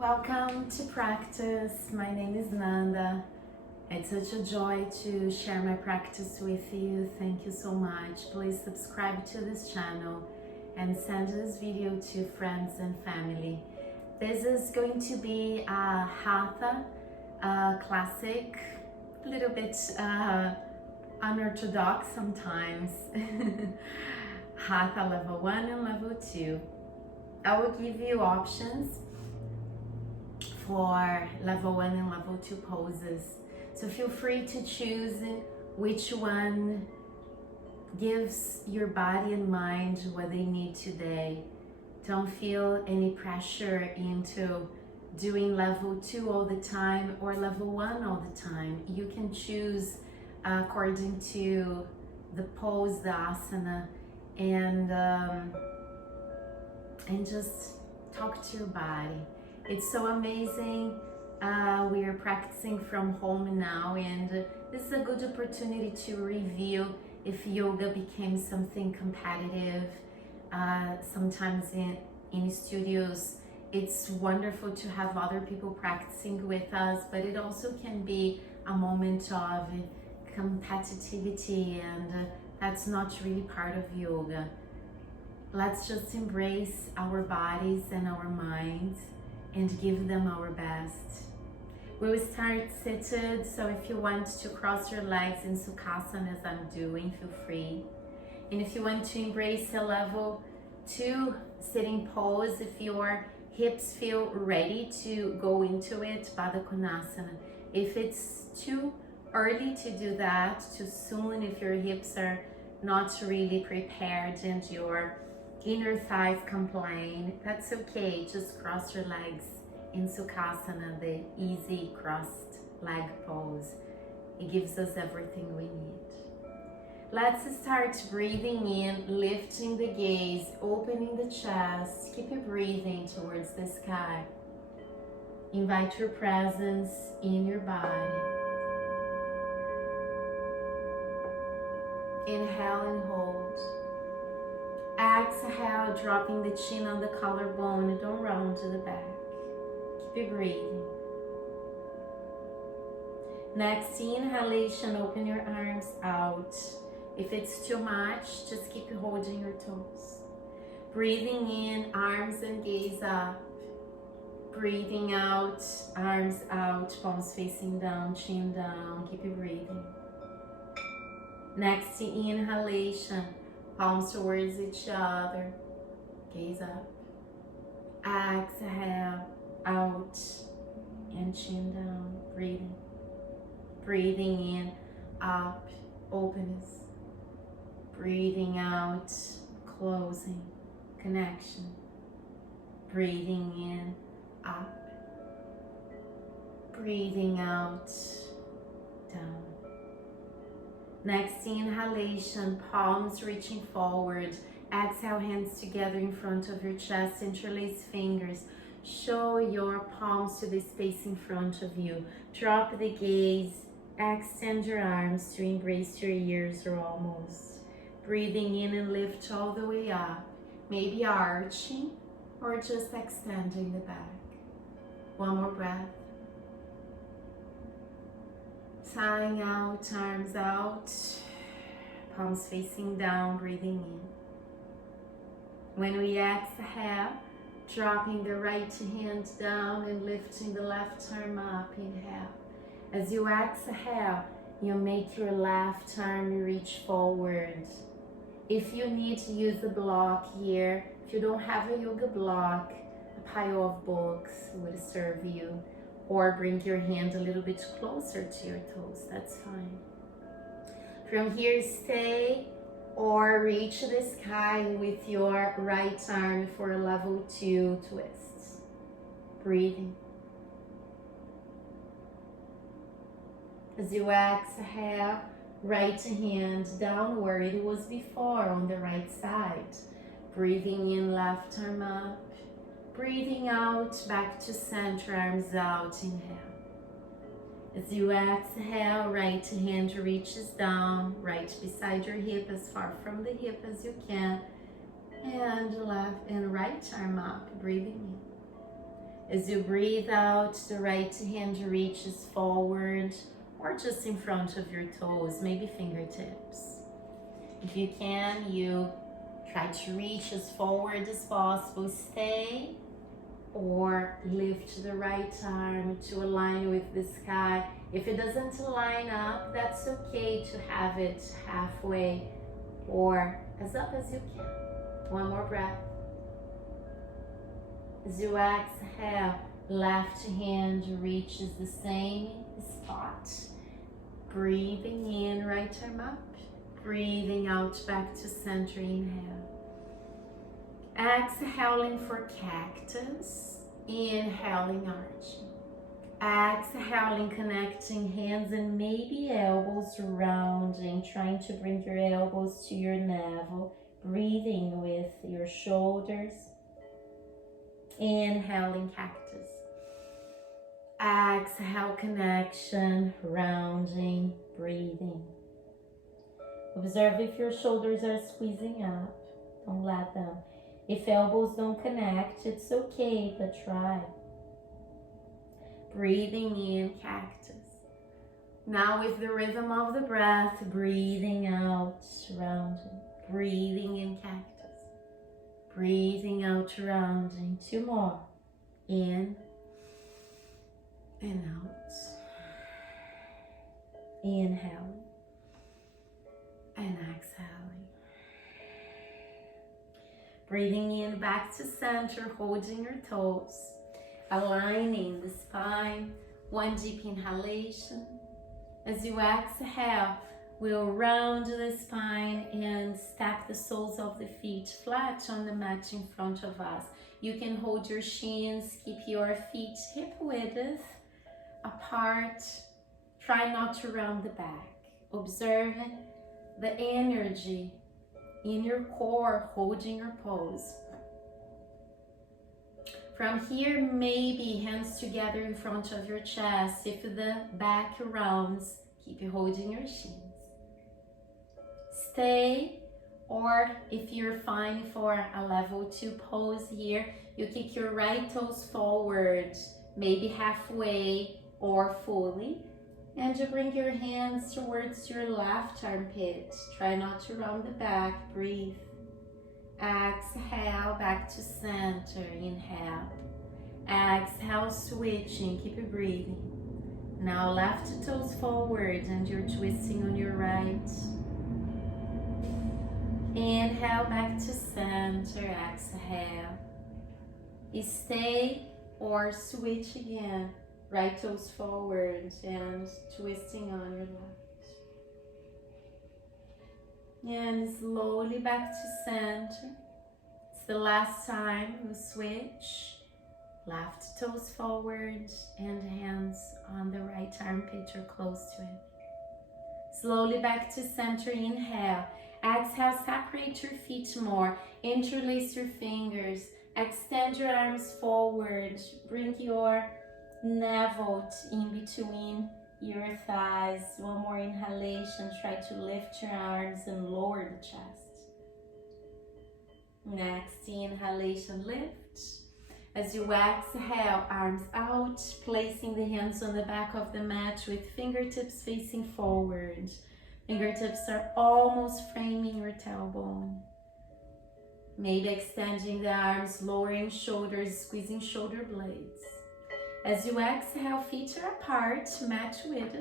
Welcome to practice. My name is Nanda. It's such a joy to share my practice with you. Thank you so much. Please subscribe to this channel and send this video to friends and family. This is going to be a Hatha classic, a little bit unorthodox sometimes. Hatha level 1 and level 2. I will give you options for level 1 and level 2 poses. So feel free to choose which one gives your body and mind what they need today. Don't feel any pressure into doing level 2 all the time or level 1 all the time. You can choose according to the pose, the asana, and just talk to your body. It's so amazing. We are practicing from home now, and this is a good opportunity to review if yoga became something competitive. Sometimes in studios, it's wonderful to have other people practicing with us, but it also can be a moment of competitivity, and that's not really part of yoga. Let's just embrace our bodies and our minds and give them our best. We will start seated, so if you want to cross your legs in Sukhasana as I'm doing, feel free. And if you want to embrace a level 2 sitting pose, if your hips feel ready to go into it, Baddha Konasana. If it's too early to do that, too soon, if your hips are not really prepared and your inner thighs complain, that's okay. Just cross your legs in Sukhasana, the easy crossed leg pose. It gives us everything we need. Let's start breathing in, lifting the gaze, opening the chest. Keep it breathing towards the sky. Invite your presence in your body. Inhale and hold. Exhale, dropping the chin on the collarbone. Don't round to the back. Keep it breathing. Next inhalation, open your arms out. If it's too much, just keep holding your toes. Breathing in, arms and gaze up. Breathing out, arms out, palms facing down, chin down. Keep it breathing. Next inhalation, palms towards each other, gaze up. Exhale, out and chin down, breathing. Breathing in, up, openness. Breathing out, closing, connection. Breathing in, up. Breathing out, down. Next inhalation, palms reaching forward. Exhale, hands together in front of your chest, interlace fingers. Show your palms to the space in front of you. Drop the gaze, extend your arms to embrace your ears or almost. Breathing in and lift all the way up. Maybe arching or just extending the back. One more breath. Sighing out, arms out, palms facing down, breathing in. When we exhale, dropping the right hand down and lifting the left arm up, inhale. As you exhale, you make your left arm reach forward. If you need to use a block here, if you don't have a yoga block, a pile of books will serve you. Or bring your hand a little bit closer to your toes, that's fine. From here, stay or reach the sky with your right arm for a level 2 twist. Breathing. As you exhale, right hand downward. It was before on the right side. Breathing in, left arm up. Breathing out, back to center, arms out, inhale. As you exhale, right hand reaches down, right beside your hip, as far from the hip as you can. And left and right arm up, breathing in. As you breathe out, the right hand reaches forward or just in front of your toes, maybe fingertips. If you can, you try to reach as forward as possible. Stay or lift the right arm to align with the sky. If it doesn't line up, that's okay to have it halfway or as up as you can. One more breath. As you exhale, left hand reaches the same spot. Breathing in, right arm up. Breathing out back to center, inhale. Exhaling for cactus, inhaling arching. Exhaling, connecting hands and maybe elbows, rounding, trying to bring your elbows to your navel. Breathing with your shoulders. Inhaling cactus. Exhale, connection, rounding, breathing. Observe if your shoulders are squeezing up. Don't let them. If elbows don't connect, it's okay, but try. Breathing in, cactus. Now with the rhythm of the breath, breathing out, rounding. Breathing in, cactus. Breathing out, rounding. Two more. In and out. Inhaling and exhaling. Breathing in back to center, holding your toes. Aligning the spine. One deep inhalation. As you exhale, we'll round the spine and stack the soles of the feet flat on the mat in front of us. You can hold your shins, keep your feet hip width apart. Try not to round the back. Observe the energy in your core holding your pose. From here, maybe hands together in front of your chest. If the back rounds, keep holding your shins. Stay, or if you're fine for a level 2 pose here, you kick your right toes forward, maybe halfway or fully, and you bring your hands towards your left armpit. Try not to round the back, breathe. Exhale, back to center, inhale. Exhale, switching, keep it breathing. Now left toes forward and you're twisting on your right. Inhale, back to center, exhale. Stay or switch again. Right toes forward and twisting on your left. And slowly back to center. It's the last time we switch. Left toes forward and hands on the right armpit or close to it. Slowly back to center, inhale. Exhale, separate your feet more. Interlace your fingers. Extend your arms forward. Bring your navel in between your thighs. One more inhalation. Try to lift your arms and lower the chest. Next inhalation, lift. As you exhale, arms out, placing the hands on the back of the mat with fingertips facing forward. Fingertips are almost framing your tailbone. Maybe extending the arms, lowering shoulders, squeezing shoulder blades. As you exhale, feet are apart, mat width.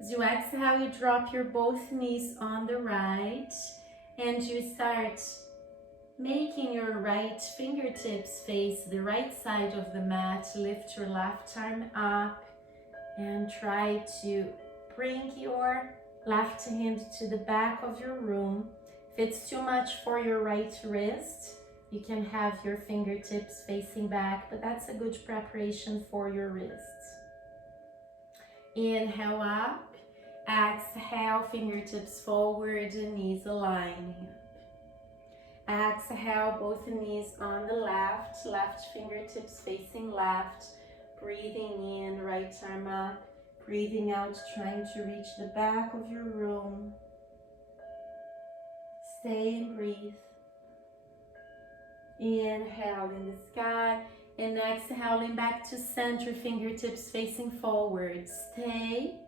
As you exhale, you drop your both knees on the right and you start making your right fingertips face the right side of the mat. Lift your left arm up and try to bring your left hand to the back of your room. If it's too much for your right wrist, you can have your fingertips facing back, but that's a good preparation for your wrists. Inhale up, exhale, fingertips forward, knees aligning. Exhale, both knees on the left, left fingertips facing left. Breathing in, right arm up. Breathing out, trying to reach the back of your room. Stay and breathe. Inhale in the sky. And exhaling back to center, fingertips facing forward. Stay.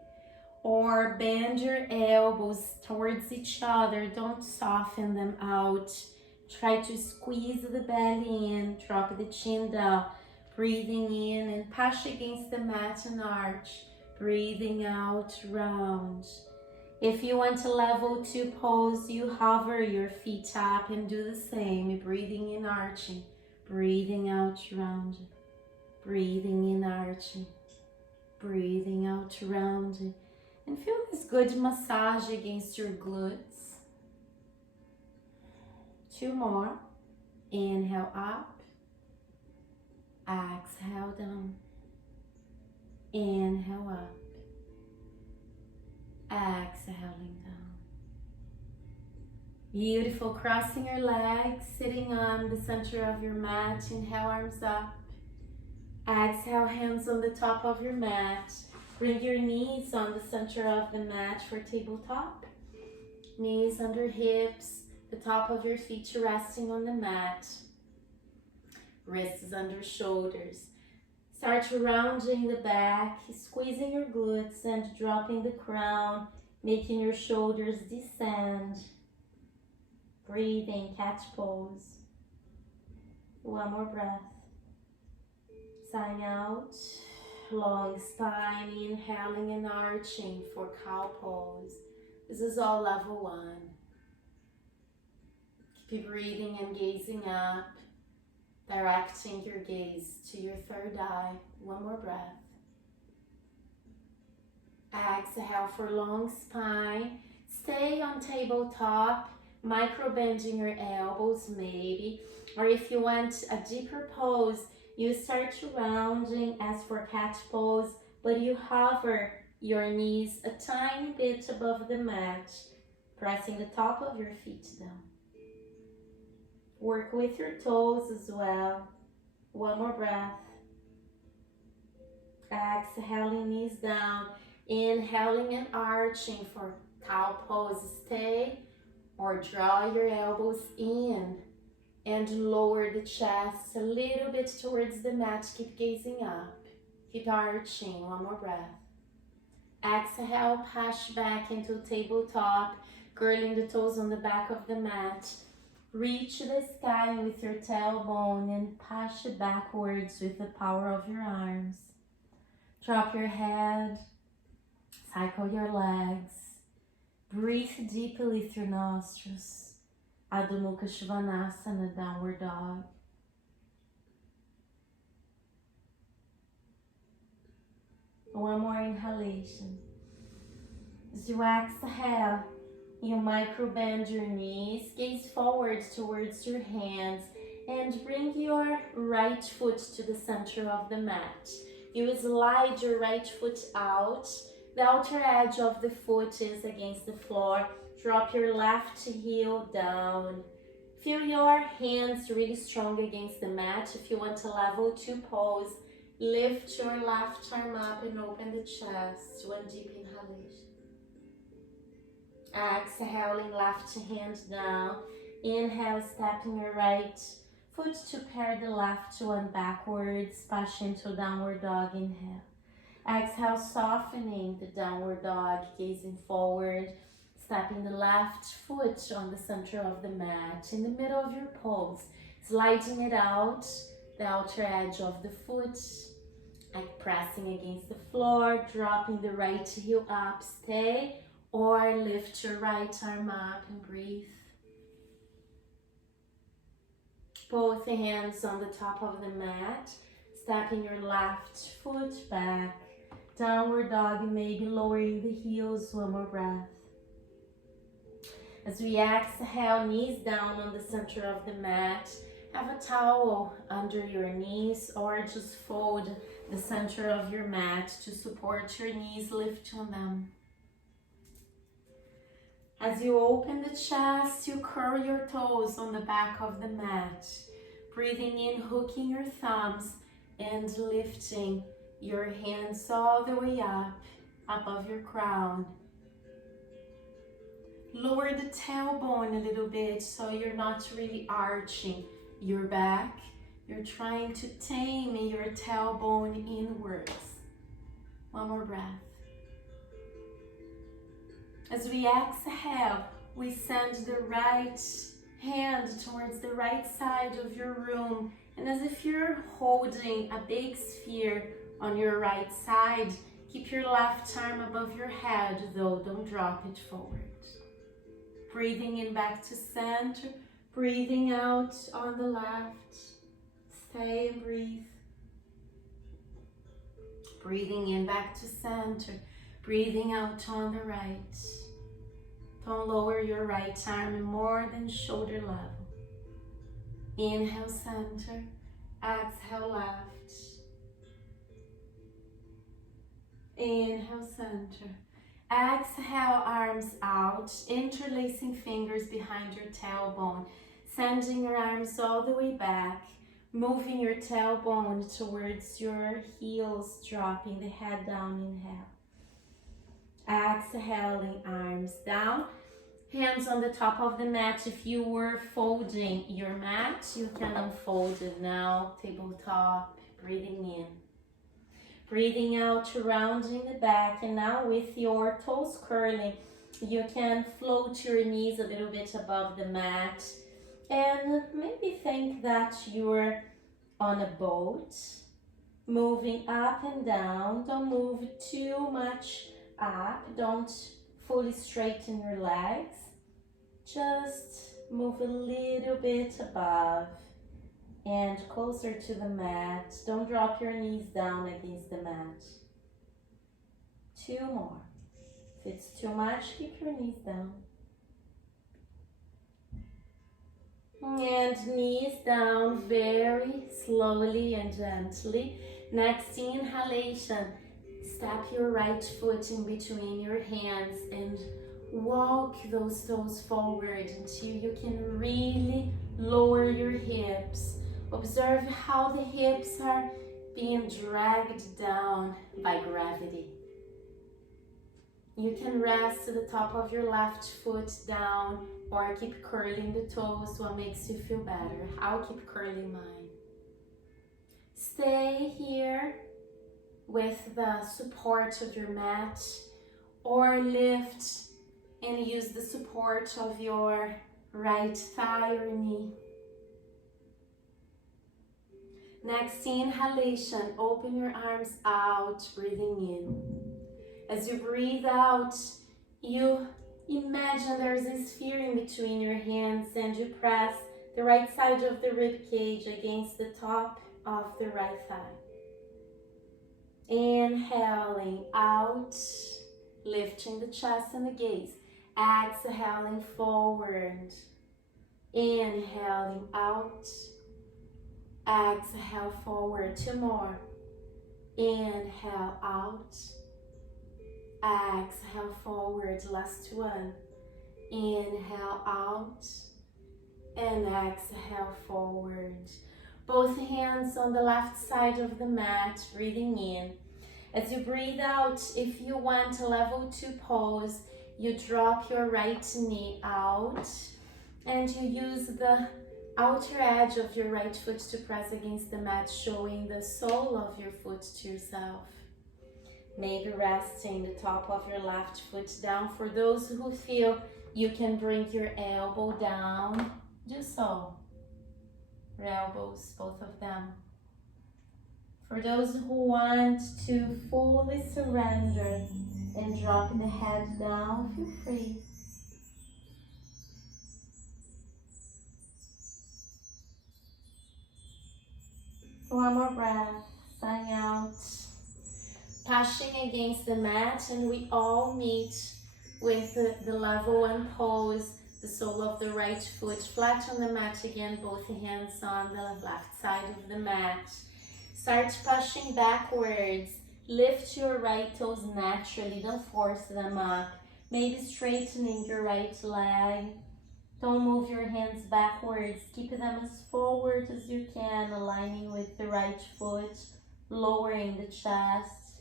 Or bend your elbows towards each other. Don't soften them out. Try to squeeze the belly in. Drop the chin down. Breathing in and push against the mat and arch. Breathing out, round. If you want to level 2 pose, you hover your feet up and do the same. Breathing in, arching. Breathing out, round. Breathing in, arching. Breathing out, round. And feel this good massage against your glutes. 2 more. Inhale up. Exhale down. Inhale up. Exhaling down. Beautiful. Crossing your legs, sitting on the center of your mat. Inhale, arms up. Exhale, hands on the top of your mat. Bring your knees on the center of the mat for tabletop. Knees under hips, the top of your feet resting on the mat. Wrists under shoulders. Start rounding the back, squeezing your glutes and dropping the crown, making your shoulders descend. Breathing, cat pose. One more breath. Sign out. Long spine, inhaling and arching for cow pose. This is all level 1. Keep breathing and gazing up, directing your gaze to your third eye. One more breath. Exhale for long spine. Stay on tabletop, micro bending your elbows maybe, or if you want a deeper pose, you start rounding as for cat pose, but you hover your knees a tiny bit above the mat, pressing the top of your feet down. Work with your toes as well. One more breath. Exhaling, knees down. Inhaling and arching for cow pose. Stay or draw your elbows in. And lower the chest a little bit towards the mat. Keep gazing up. Keep arching. One more breath. Exhale, push back into tabletop, curling the toes on the back of the mat. Reach the sky with your tailbone and push backwards with the power of your arms. Drop your head. Cycle your legs. Breathe deeply through nostrils. Adho Mukha Svanasana, downward dog. One more inhalation. As you exhale, you micro bend your knees, gaze forward towards your hands, and bring your right foot to the center of the mat. You slide your right foot out. The outer edge of the foot is against the floor. Drop your left heel down. Feel your hands really strong against the mat. If you want to level 2 pose, lift your left arm up and open the chest. One deep inhalation. Exhaling, left hand down. Inhale, stepping your right foot to pair the left one backwards. Push into downward dog, inhale. Exhale, softening the downward dog, gazing forward. Stepping the left foot on the center of the mat, in the middle of your pose, sliding it out, the outer edge of the foot, and pressing against the floor, dropping the right heel up, stay, or lift your right arm up and breathe. Both hands on the top of the mat, stepping your left foot back, downward dog, maybe lowering the heels, one more breath. As we exhale, knees down on the center of the mat. Have a towel under your knees or just fold the center of your mat to support your knees, lift on them. As you open the chest, you curl your toes on the back of the mat. Breathing in, hooking your thumbs and lifting your hands all the way up above your crown. Lower the tailbone a little bit so you're not really arching your back. You're trying to tame your tailbone inwards. One more breath. As we exhale, we send the right hand towards the right side of your room, and as if you're holding a big sphere on your right side, keep your left arm above your head though, don't drop it forward. Breathing in back to center, breathing out on the left. Stay and breathe. Breathing in back to center, breathing out on the right. Don't lower your right arm more than shoulder level. Inhale, center. Exhale, left. Inhale, center. Exhale, arms out, interlacing fingers behind your tailbone, sending your arms all the way back, moving your tailbone towards your heels, dropping the head down. Inhale. Exhaling, arms down, hands on the top of the mat. If you were folding your mat, you can unfold it now, tabletop, breathing in. Breathing out, rounding the back, and now with your toes curling, you can float your knees a little bit above the mat and maybe think that you're on a boat, moving up and down. Don't move too much up, don't fully straighten your legs, just move a little bit above and closer to the mat. Don't drop your knees down against the mat. 2 more. If it's too much, keep your knees down. And knees down very slowly and gently. Next inhalation, step your right foot in between your hands and walk those toes forward until you can really lower your hips. Observe how the hips are being dragged down by gravity. You can rest the top of your left foot down or keep curling the toes, what makes you feel better. I'll keep curling mine. Stay here with the support of your mat, or lift and use the support of your right thigh or knee. Next inhalation, open your arms out, breathing in. As you breathe out, you imagine there's a sphere in between your hands and you press the right side of the rib cage against the top of the right thigh. Inhaling out, lifting the chest and the gaze. Exhaling forward. Inhaling out. Exhale forward. 2 more. Inhale out. Exhale forward. Last one. Inhale out. And exhale forward. Both hands on the left side of the mat, breathing in. As you breathe out, if you want a level 2 pose, you drop your right knee out and you use the outer edge of your right foot to press against the mat, showing the sole of your foot to yourself. Maybe resting the top of your left foot down. For those who feel you can bring your elbow down, do so. Elbows, both of them. For those who want to fully surrender and drop the head down, feel free. One more breath, sign out. Pushing against the mat, and we all meet with the level 1 pose. The sole of the right foot flat on the mat again, both hands on the left side of the mat. Start pushing backwards. Lift your right toes naturally, don't force them up. Maybe straightening your right leg. Don't move your hands backwards. Keep them as forward as you can, aligning with the right foot, lowering the chest.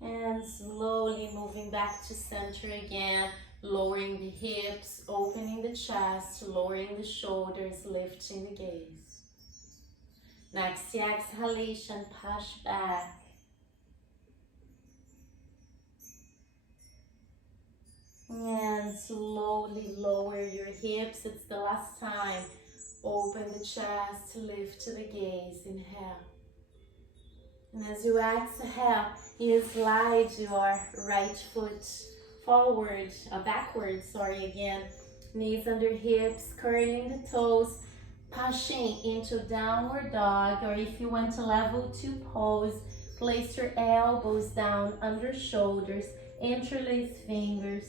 And slowly moving back to center again, lowering the hips, opening the chest, lowering the shoulders, lifting the gaze. Next exhalation, push back. And slowly lower your hips. It's the last time. Open the chest, lift the gaze. Inhale. And as you exhale, you slide your right foot forward, backwards, again. Knees under hips, curling the toes, pushing into downward dog, or if you want to level 2 pose, place your elbows down under shoulders, interlace fingers,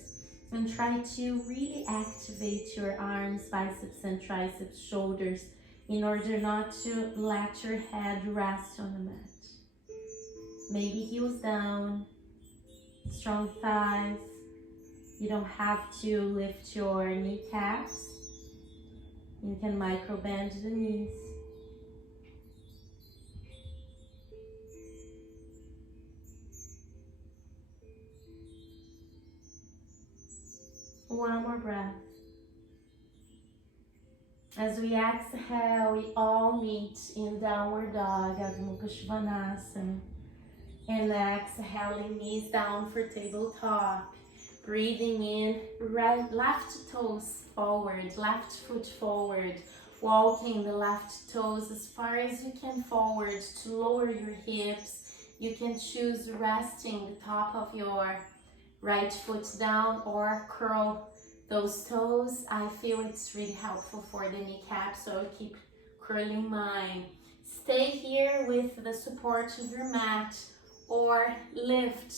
and try to really activate your arms, biceps and triceps, shoulders, in order not to let your head rest on the mat. Maybe heels down, strong thighs. You don't have to lift your kneecaps. You can micro bend the knees. One more breath. As we exhale, we all meet in downward dog, Adho Mukha Svanasana. And exhaling, knees down for tabletop. Breathing in, right, left toes forward, left foot forward. Walking the left toes as far as you can forward to lower your hips. You can choose resting the top of your right foot down or curl those toes. I feel it's really helpful for the kneecap, so I'll keep curling mine. Stay here with the support of your mat or lift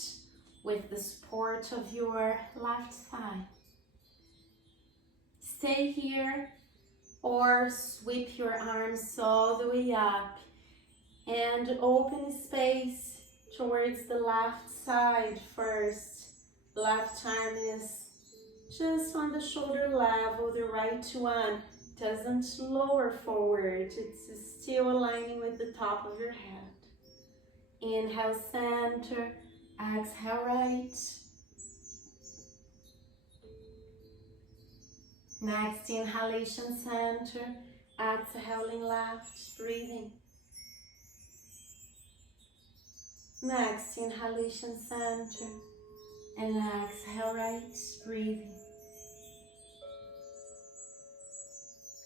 with the support of your left thigh. Stay here or sweep your arms all the way up and open space towards the left side first. Left arm is just on the shoulder level, the right one doesn't lower forward, it's still aligning with the top of your head. Inhale, center, exhale, right. Next inhalation, center, exhaling left, breathing. Next inhalation, center, and exhale, right, breathing.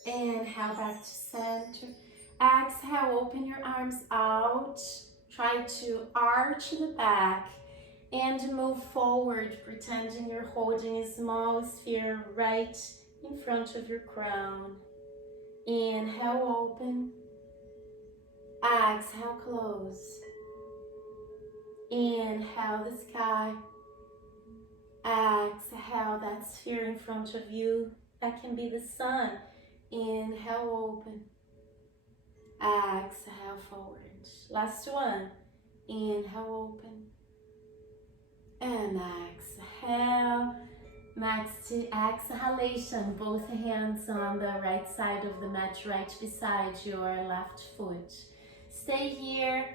Inhale, back to center. Exhale, open your arms out. Try to arch the back and move forward, pretending you're holding a small sphere right in front of your crown. Inhale, open. Exhale, close. Inhale, the sky. Exhale, that sphere in front of you. That can be the sun. Inhale, open. Exhale, forward. Last one. Inhale, open. And exhale. Next exhalation, both hands on the right side of the mat, right beside your left foot. Stay here,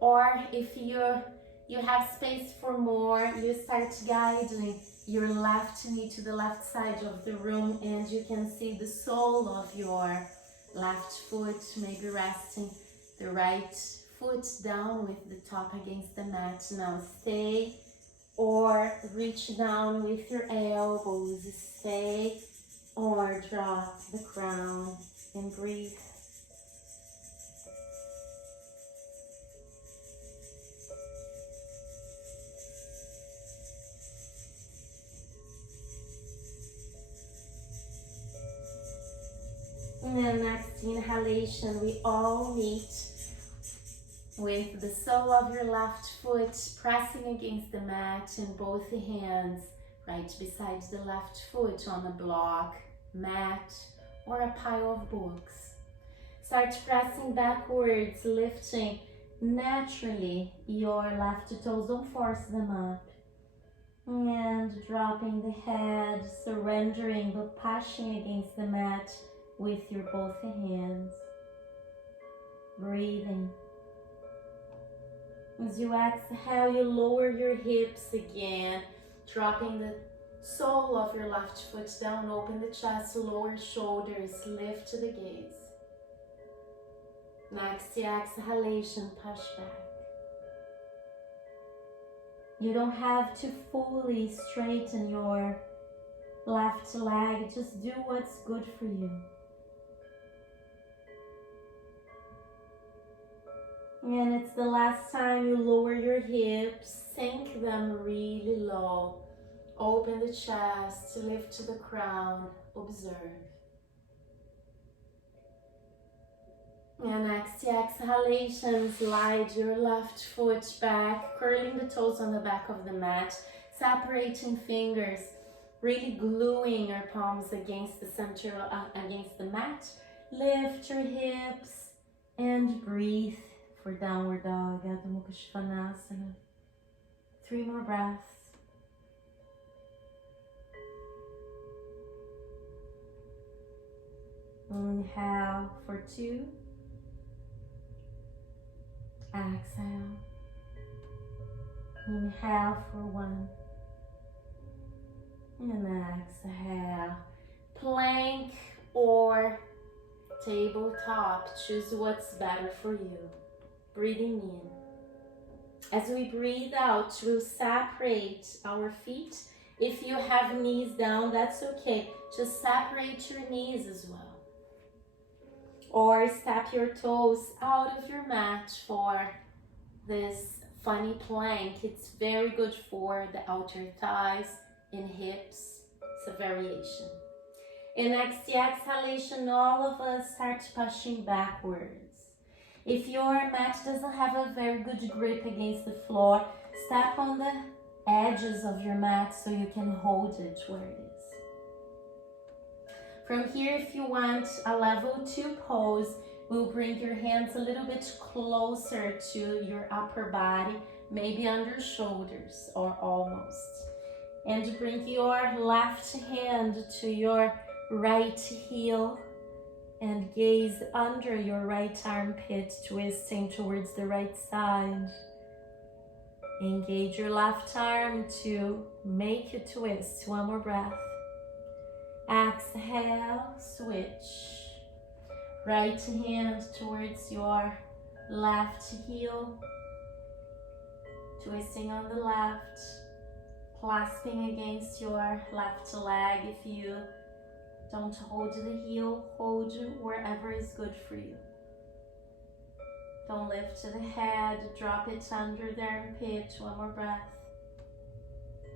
or if you have space for more, you start guiding your left knee to the left side of the room, and you can see the sole of your left foot, maybe resting the right foot down with the top against the mat. Now stay or reach down with your elbows. Stay or drop the crown and breathe. And then next inhalation, we all meet with the sole of your left foot pressing against the mat and both hands right beside the left foot on a block, mat, or a pile of books. Start pressing backwards, lifting naturally your left toes, don't force them up. And dropping the head, surrendering but pushing against the mat with your both hands. Breathing. As you exhale, you lower your hips again, dropping the sole of your left foot down, open the chest, lower shoulders, lift the gaze. Next exhalation, push back. You don't have to fully straighten your left leg, just do what's good for you. And it's the last time you lower your hips, sink them really low. Open the chest, lift to the crown, observe. And next exhalation, slide your left foot back, curling the toes on the back of the mat, separating fingers, really gluing your palms against the center, against the mat. Lift your hips and breathe for downward dog, Adho Mukha Svanasana. 3 more breaths. Inhale for 2. Exhale. Inhale for 1. And exhale. Plank or tabletop. Choose what's better for you. Breathing in. As we breathe out, we'll separate our feet. If you have knees down, that's okay. Just separate your knees as well. Or step your toes out of your mat for this funny plank. It's very good for the outer thighs and hips. It's a variation. In next exhalation, all of us start pushing backwards. If your mat doesn't have a very good grip against the floor, step on the edges of your mat so you can hold it where it is. From here, if you want a level 2 pose, we'll bring your hands a little bit closer to your upper body, maybe under shoulders or almost. And bring your left hand to your right heel and gaze under your right armpit, twisting towards the right side. Engage your left arm to make a twist. 1 more breath. Exhale, switch. Right hand towards your left heel. Twisting on the left. Clasping against your left leg. If you don't hold the heel, hold wherever is good for you. Don't lift to the head, drop it under the armpit. 1 more breath.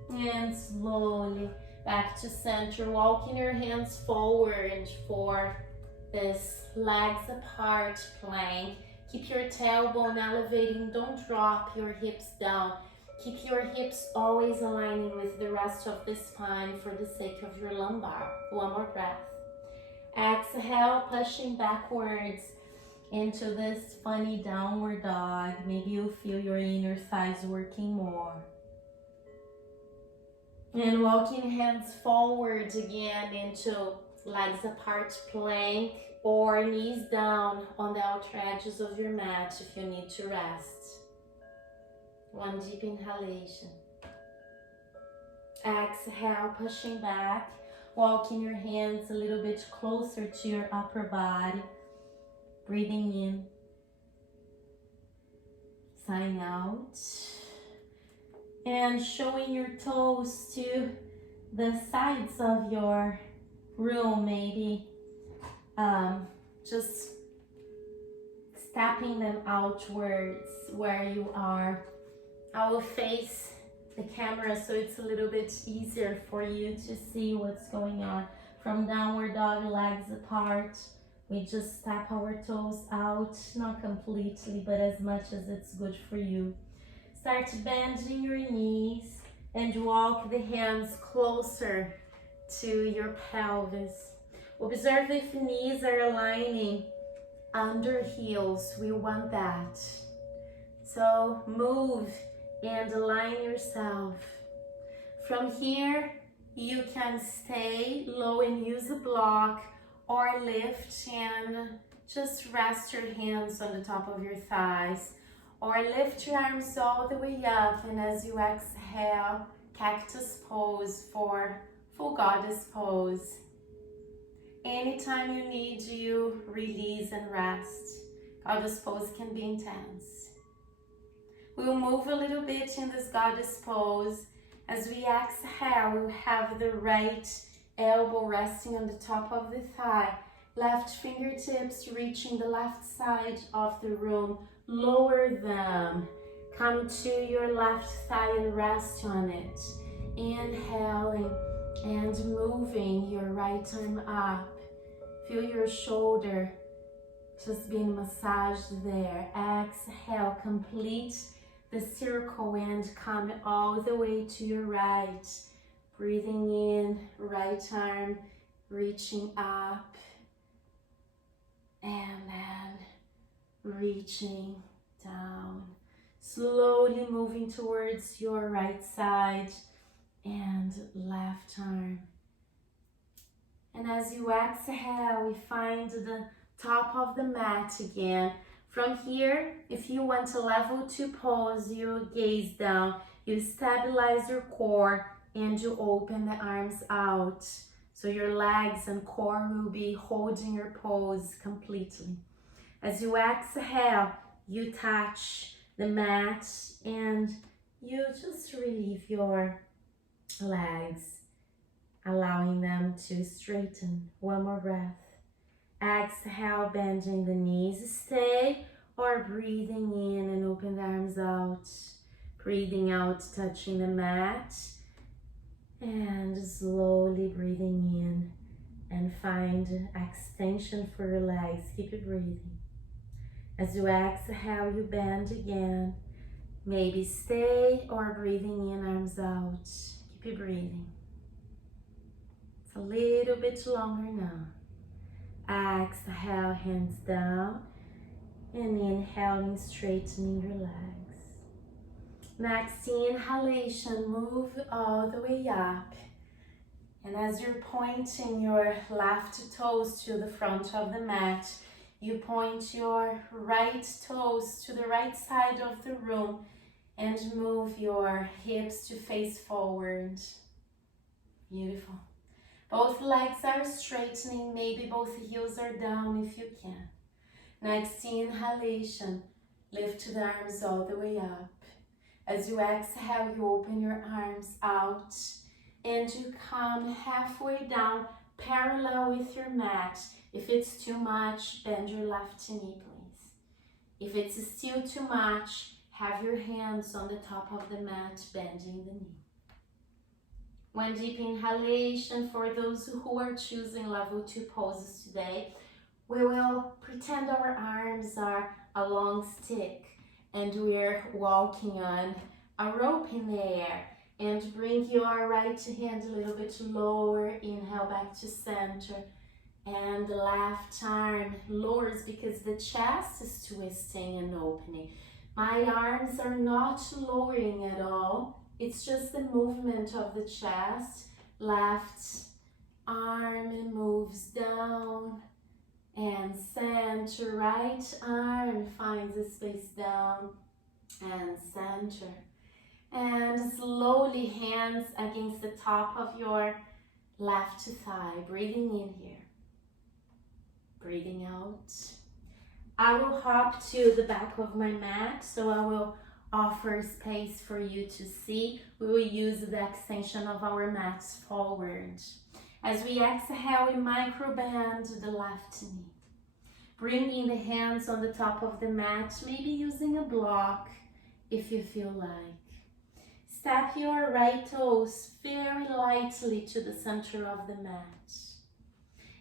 And slowly back to center, walking your hands forward for this legs apart plank. Keep your tailbone elevating, don't drop your hips down. Keep your hips always aligning with the rest of the spine for the sake of your lumbar. 1 more breath. Exhale, pushing backwards into this funny downward dog. Maybe you'll feel your inner thighs working more. And walking hands forward again into legs apart plank or knees down on the outer edges of your mat if you need to rest. 1 deep inhalation. Exhale, pushing back, walking your hands a little bit closer to your upper body. Breathing in. Sign out. And showing your toes to the sides of your room, maybe just stepping them outwards where you are. I will face the camera so it's a little bit easier for you to see what's going on. From downward dog, legs apart, we just step our toes out, not completely, but as much as it's good for you. Start bending your knees and walk the hands closer to your pelvis. Observe if knees are aligning under heels. We want that. So move and align yourself. From here, you can stay low and use a block or lift and just rest your hands on the top of your thighs. Or lift your arms all the way up, and as you exhale, cactus pose for full goddess pose. Anytime you need, you release and rest. how this pose can be intense. We'll move a little bit in this goddess pose. As we exhale, we'll have the right elbow resting on the top of the thigh, left fingertips reaching the left side of the room. Lower them. Come to your left thigh and rest on it. Inhaling and moving your right arm up. Feel your shoulder just being massaged there. Exhale, complete the circle and come all the way to your right. Breathing in, right arm reaching up and then reaching down. Slowly moving towards your right side and left arm. And as you exhale, we find the top of the mat again. From here, if you want a level 2 pose, you gaze down, you stabilize your core, and you open the arms out. So your legs and core will be holding your pose completely. As you exhale, you touch the mat and you just relieve your legs, allowing them to straighten. One more breath. Exhale, bending the knees, stay, or breathing in and open the arms out. Breathing out, touching the mat, and slowly breathing in and find extension for your legs. Keep it breathing. As you exhale, you bend again. Maybe stay or breathing in, arms out. Keep it breathing. It's a little bit longer now. Exhale, hands down. And inhaling, straightening your legs. Next inhalation, move all the way up. And as you're pointing your left toes to the front of the mat, you point your right toes to the right side of the room and move your hips to face forward. Beautiful. Both legs are straightening, maybe both heels are down if you can. Next inhalation, lift the arms all the way up. As you exhale, you open your arms out and you come halfway down, parallel with your mat. If it's too much, bend your left knee, please. If it's still too much, have your hands on the top of the mat, bending the knee. One deep inhalation for those who are choosing level 2 poses today. We will pretend our arms are a long stick and we're walking on a rope in the air. And bring your right hand a little bit lower. Inhale back to center. And the left arm lowers because the chest is twisting and opening. My arms are not lowering at all. It's just the movement of the chest. Left arm moves down and center. Right arm finds a space down and center. And slowly hands against the top of your left thigh. Breathing in here. Breathing out. I will hop to the back of my mat, so I will offer space for you to see. We will use the extension of our mats forward. As we exhale, we micro bend the left knee. Bringing the hands on the top of the mat, maybe using a block if you feel like. Step your right toes very lightly to the center of the mat.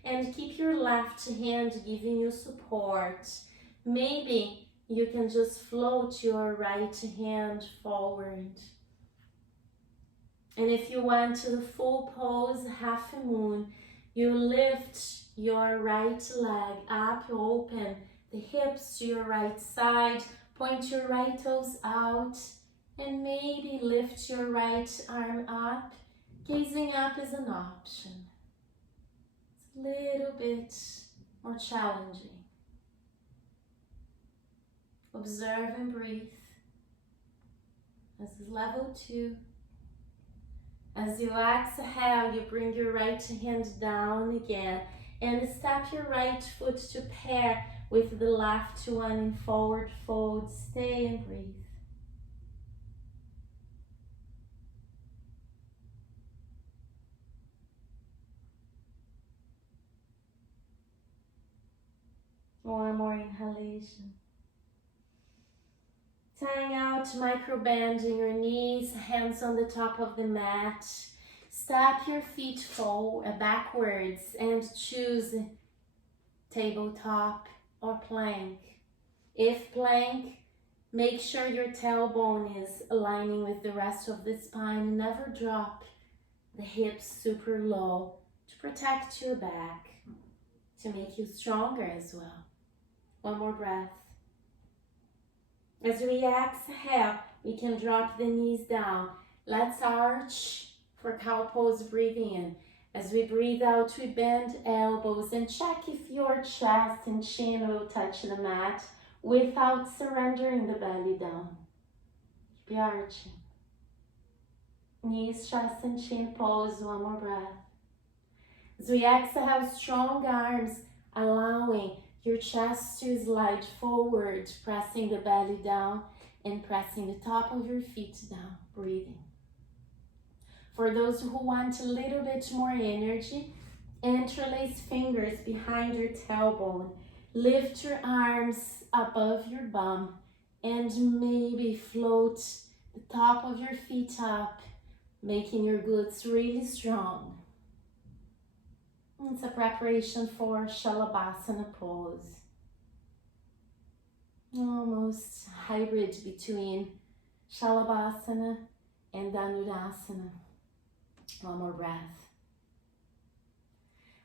And keep your left hand giving you support. Maybe you can just float your right hand forward. And if you want to the full pose, half a moon, you lift your right leg up, open the hips to your right side, point your right toes out, and maybe lift your right arm up. Gazing up is an option. It's a little bit more challenging. Observe and breathe. This is level 2. As you exhale, you bring your right hand down again and step your right foot to pair With the left one in forward fold, stay and breathe. One more inhalation. Tying out, micro bending your knees, hands on the top of the mat. Step your feet forward, backwards and choose tabletop or plank. If plank, make sure your tailbone is aligning with the rest of the spine. Never drop the hips super low to protect your back, to make you stronger as well. One more breath. As we exhale, we can drop the knees down. Let's arch for cow pose, breathing in. As we breathe out, we bend elbows and check if your chest and chin will touch the mat without surrendering the belly down. Keep arching. Knees, chest, and chin pose. One more breath. As we exhale, strong arms, allowing your chest to slide forward, pressing the belly down and pressing the top of your feet down, breathing. For those who want a little bit more energy, interlace fingers behind your tailbone. Lift your arms above your bum and maybe float the top of your feet up, making your glutes really strong. It's a preparation for Shalabhasana pose. Almost hybrid between Shalabhasana and Dhanurasana. One more breath.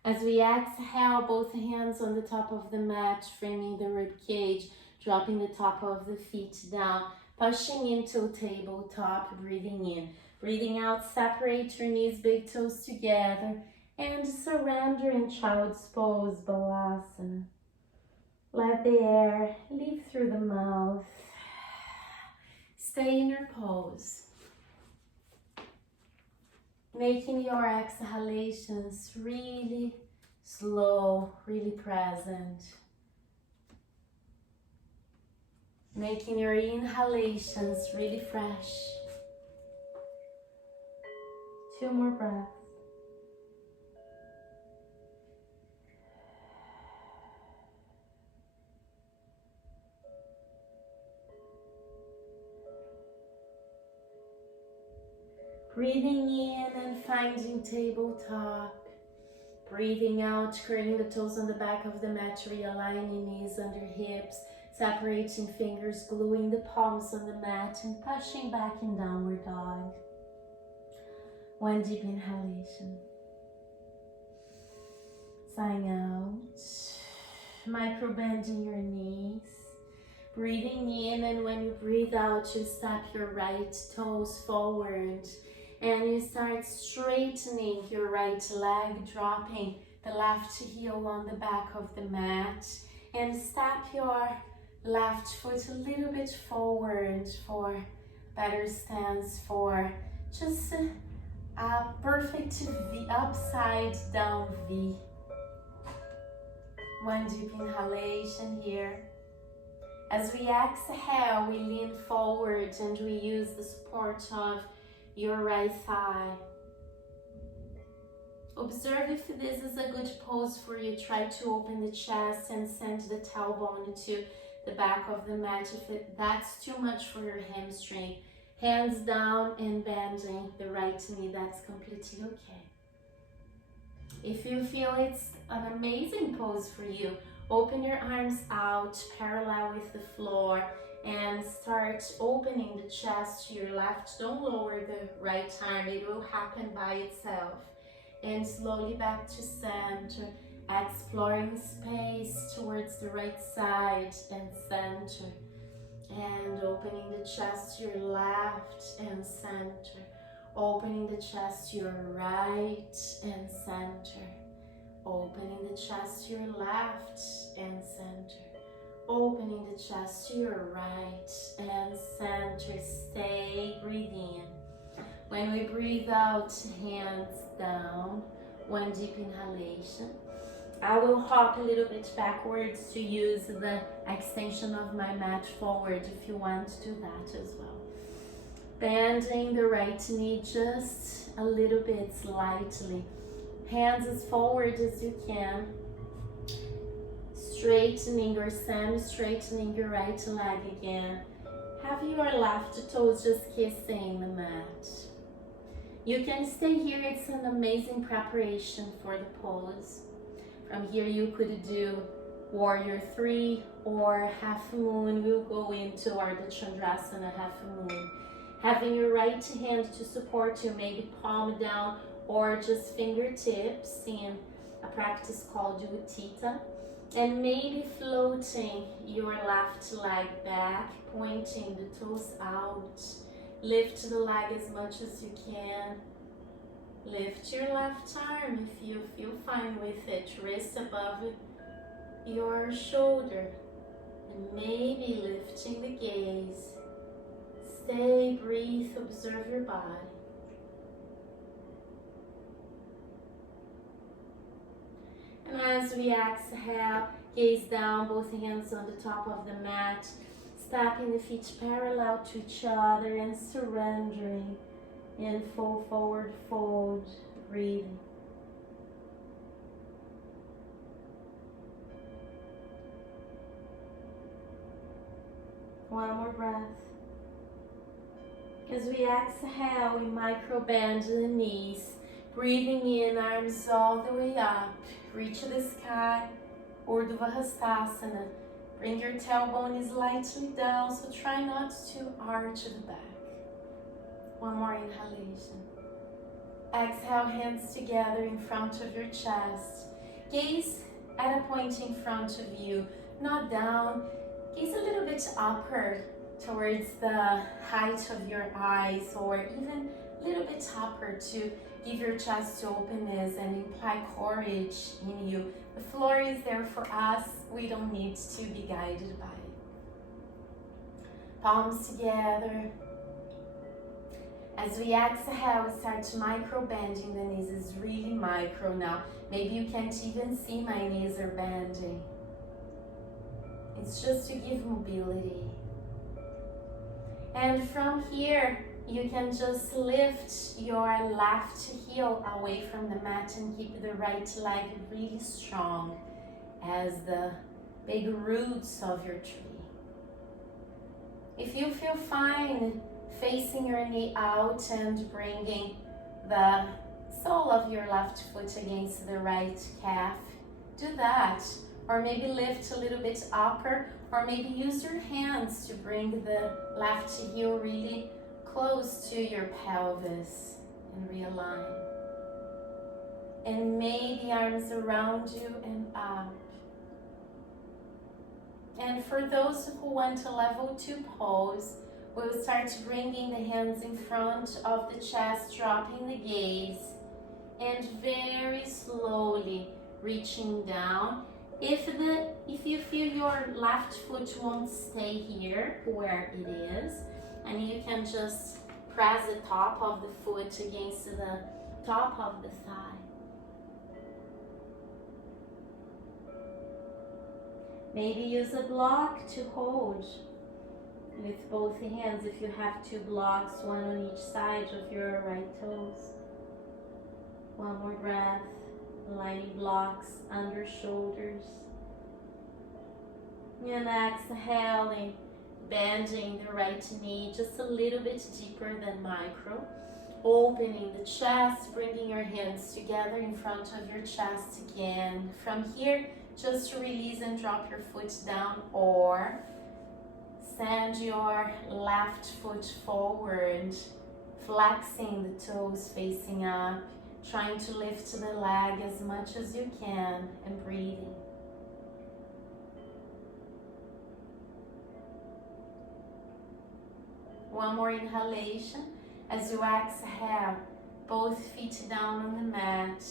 As we exhale, both hands on the top of the mat, framing the rib cage, dropping the top of the feet down, pushing into tabletop, breathing in. Breathing out, separate your knees, big toes together, and surrender in Child's Pose, Balasana. Let the air leave through the mouth. Stay in your pose. Making your exhalations really slow, really present. Making your inhalations really fresh. 2 more breaths. Breathing in and finding tabletop. Breathing out, curling the toes on the back of the mat, realigning knees under hips, separating fingers, gluing the palms on the mat and pushing back in downward dog. 1 deep inhalation. Sighing out, micro bending your knees. Breathing in, and when you breathe out, you step your right toes forward and you start straightening your right leg, dropping the left heel on the back of the mat, and step your left foot a little bit forward for better stance, for just a perfect V, upside down V. 1 deep inhalation here. As we exhale, we lean forward and we use the support of your right thigh. Observe if this is a good pose for you. Try to open the chest and send the tailbone to the back of the mat. If that's too much for your hamstring, hands down and bending the right knee, that's completely okay. If you feel it's an amazing pose for you, open your arms out parallel with the floor and start opening the chest to your left. Don't lower the right arm, it will happen by itself. And slowly back to center, exploring space towards the right side and center. And opening the chest to your left and center. Opening the chest to your right and center. Opening the chest to your left and center. Opening the chest to your right and center. Stay breathing in. When we breathe out, hands down. 1 deep inhalation. I will hop a little bit backwards to use the extension of my mat forward if you want to do that as well. Bending the right knee just a little bit slightly. Hands as forward as you can. Straightening or semi-straightening your right leg again. Have your left toes just kissing the mat. You can stay here, it's an amazing preparation for the pose. From here you could do Warrior 3 or Half Moon. We'll go into Ardha Chandrasana, Half Moon. Having your right hand to support you, maybe palm down or just fingertips in a practice called Utthita. And maybe floating your left leg back, pointing the toes out. Lift the leg as much as you can. Lift your left arm if you feel fine with it. Wrist above your shoulder. And maybe lifting the gaze. Stay, breathe, observe your body. And as we exhale, gaze down, both hands on the top of the mat. Stepping the feet parallel to each other and surrendering in full forward fold, breathing. One more breath. As we exhale, we micro bend the knees, breathing in, arms all the way up, reach the sky, Urdhva Hastasana. Bring your tailbone slightly down, so try not to arch the back. One more inhalation. Exhale, hands together in front of your chest. Gaze at a point in front of you, not down. Gaze a little bit upward towards the height of your eyes, or even a little bit upward to give your chest openness and imply courage in you. The floor is there for us. We don't need to be guided by it. Palms together. As we exhale, we start micro bending the knees. It's really micro now. Maybe you can't even see my knees are bending. It's just to give mobility. And from here, you can just lift your left heel away from the mat and keep the right leg really strong as the big roots of your tree. If you feel fine facing your knee out and bringing the sole of your left foot against the right calf, do that. Or maybe lift a little bit upper, or maybe use your hands to bring the left heel really close to your pelvis and realign. And maybe arms around you and up. And for those who want a level 2 pose, we'll start bringing the hands in front of the chest, dropping the gaze, and very slowly reaching down. If you feel your left foot won't stay here where it is, and you can just press the top of the foot against the top of the thigh. Maybe use a block to hold with both hands if you have 2 blocks, one on each side of your right toes. One more breath. Lining blocks under shoulders. And exhaling, bending the right knee just a little bit deeper than micro. Opening the chest, bringing your hands together in front of your chest again. From here, just release and drop your foot down, or send your left foot forward, flexing the toes facing up. Trying to lift the leg as much as you can and breathing. One more inhalation. As you exhale, both feet down on the mat.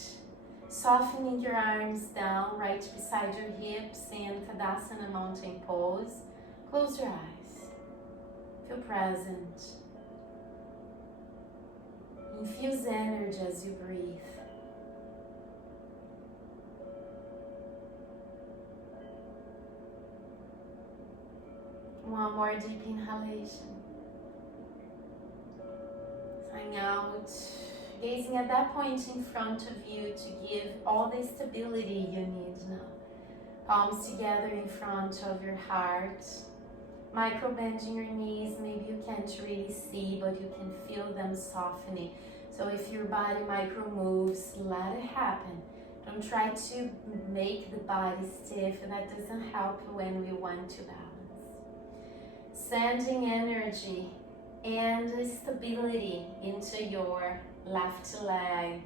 Softening your arms down right beside your hips in Tadasana mountain pose. Close your eyes. Feel present. Infuse energy as you breathe. One more deep inhalation. Sighing out. Gazing at that point in front of you to give all the stability you need now. Palms together in front of your heart. Micro bending your knees. Maybe you can't really see, but you can feel them softening. So if your body micro moves, let it happen. Don't try to make the body stiff. That doesn't help when we want to balance. Sending energy and stability into your left leg.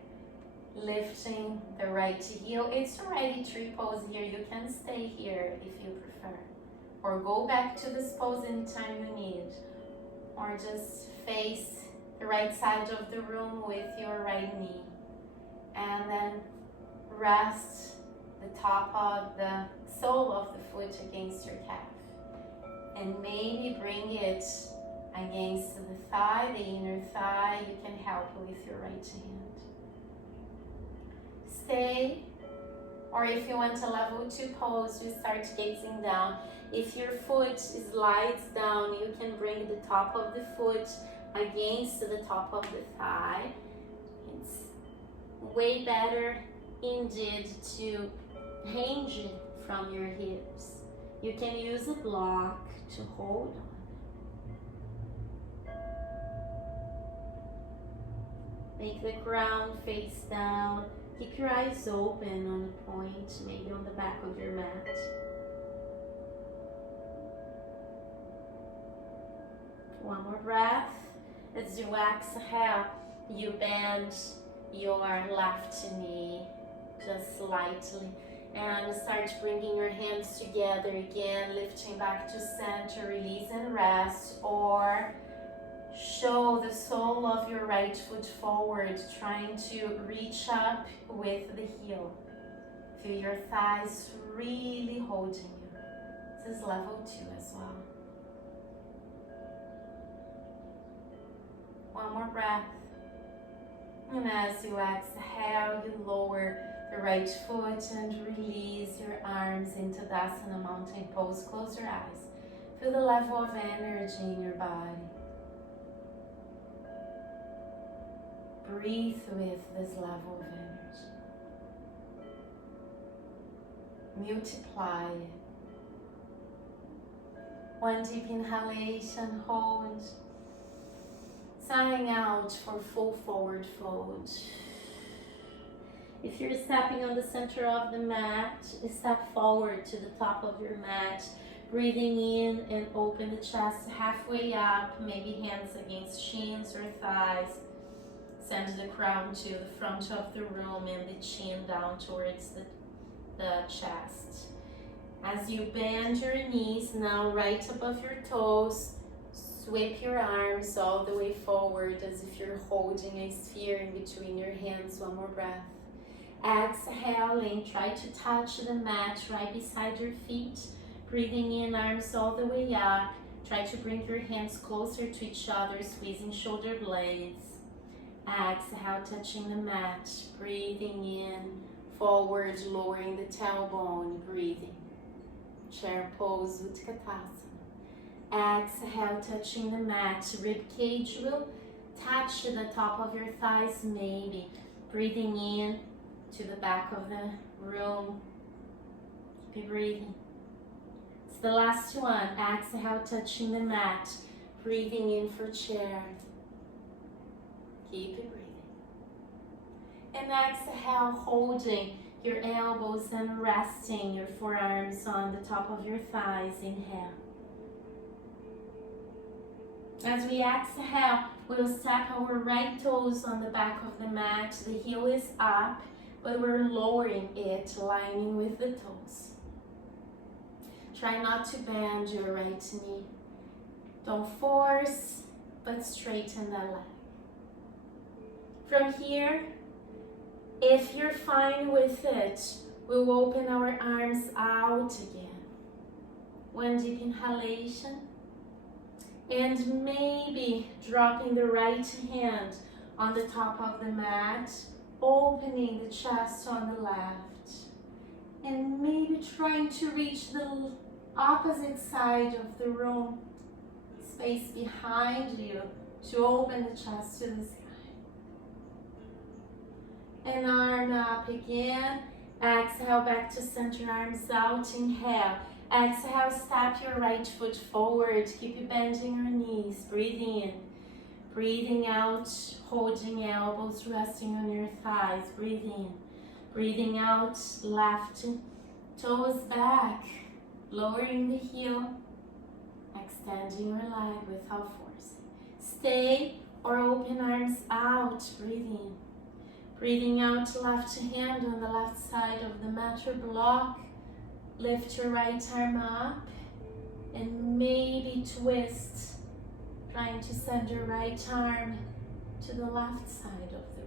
Lifting the right heel. It's already tree pose here. You can stay here if you prefer. Or go back to this pose anytime you need. Or just face the right side of the room with your right knee. And then rest the top of the sole of the foot against your calf. And maybe bring it against the thigh, the inner thigh. You can help with your right hand. Stay. Or if you want a level 2 pose, you start gazing down. If your foot slides down, you can bring the top of the foot against the top of the thigh. It's way better indeed to hinge from your hips. You can use a block to hold on. Make the ground face down. Keep your eyes open on a point, maybe on the back of your mat. One more breath. As you exhale, you bend your left knee just slightly and start bringing your hands together again, lifting back to center, release and rest, or show the sole of your right foot forward, trying to reach up with the heel. Feel your thighs really holding you. This is level 2 as well. One more breath. And as you exhale, you lower the right foot and release your arms into Dasana mountain pose. Close your eyes. Feel the level of energy in your body. Breathe with this level of energy. Multiply it. One deep inhalation, hold. Sighing out for full forward fold. If you're stepping on the center of the mat, step forward to the top of your mat. Breathing in and open the chest halfway up, maybe hands against shins or thighs. Send the crown to the front of the room and the chin down towards the chest. As you bend your knees, now right above your toes, sweep your arms all the way forward as if you're holding a sphere in between your hands. One more breath. Exhaling, try to touch the mat right beside your feet. Breathing in, arms all the way up. Try to bring your hands closer to each other, squeezing shoulder blades. Exhale, touching the mat. Breathing in, forward, lowering the tailbone. Breathing. Chair pose, Utkatasana. Exhale, touching the mat. Rib cage will touch the top of your thighs, maybe. Breathing in to the back of the room. Keep breathing. It's the last one. Exhale, touching the mat. Breathing in for chair. Keep it breathing. And exhale, holding your elbows and resting your forearms on the top of your thighs. Inhale. As we exhale, we'll step our right toes on the back of the mat. The heel is up, but we're lowering it, lining with the toes. Try not to bend your right knee. Don't force, but straighten that leg. From here, if you're fine with it, we'll open our arms out again. One deep inhalation. And maybe dropping the right hand on the top of the mat, opening the chest on the left. And maybe trying to reach the opposite side of the room, space behind you to open the chest to the sky. An arm up again. Exhale, back to center, arms out. Inhale. Exhale, step your right foot forward. Keep you bending your knees. Breathing in. Breathing out, holding elbows resting on your thighs. Breathe in. Breathing out, left toes back. Lowering the heel. Extending your leg without forcing. Stay or open arms out. Breathe in. Breathing out, left hand on the left side of the mat or block. Lift your right arm up and maybe twist, trying to send your right arm to the left side of the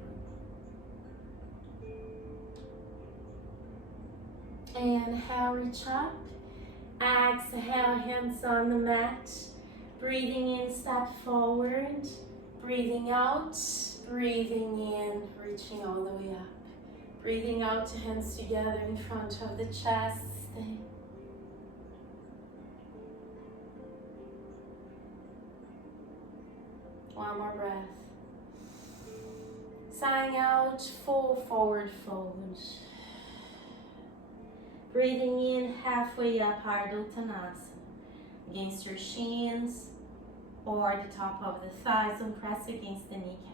room. Inhale, reach up. Exhale, hands on the mat. Breathing in, step forward. Breathing out. Breathing in, reaching all the way up. Breathing out, hands together in front of the chest. Stay. One more breath. Sighing out, full forward fold. Breathing in, halfway up, Ardha Uttanasana. Against your shins or the top of the thighs and press against the kneecaps.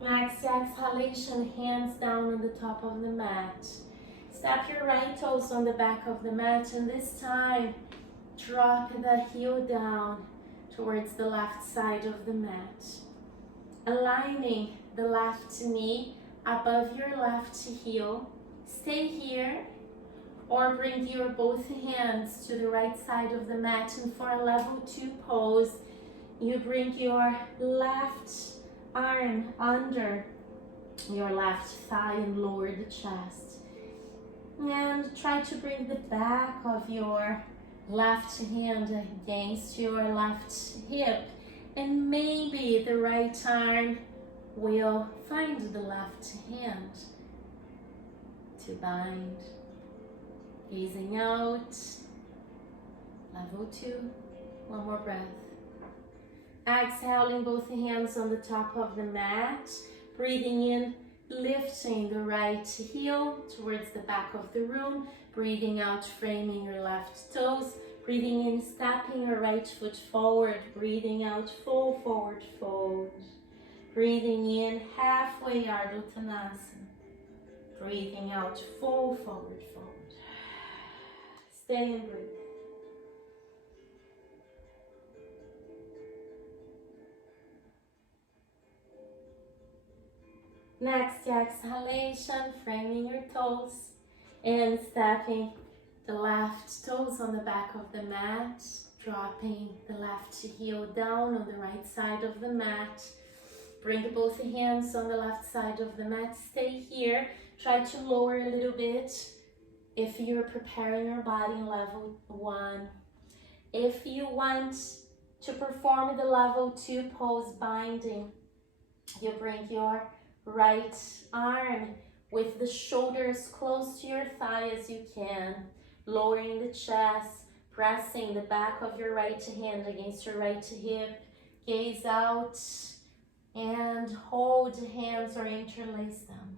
Next exhalation, hands down on the top of the mat. Step your right toes on the back of the mat, and this time drop the heel down towards the left side of the mat. Aligning the left knee above your left heel. Stay here or bring your both hands to the right side of the mat, and for a level 2 pose, you bring your left arm under your left thigh and lower the chest. And try to bring the back of your left hand against your left hip, and maybe the right arm will find the left hand to bind. Gazing out, level 2, one more breath. Exhaling both hands on the top of the mat, breathing in, lifting the right heel towards the back of the room, breathing out, framing your left toes, breathing in, stepping your right foot forward, breathing out, full forward fold, breathing in, halfway Ardha Uttanasana, breathing out, full forward fold. Stay and breathe. Next exhalation, framing your toes and stepping the left toes on the back of the mat, dropping the left heel down on the right side of the mat. Bring both hands on the left side of the mat. Stay here. Try to lower a little bit if you're preparing your body in level 1. If you want to perform the level 2 pose binding, you bring your right arm with the shoulders close to your thigh as you can, lowering the chest, pressing the back of your right hand against your right hip, gaze out and hold hands or interlace them.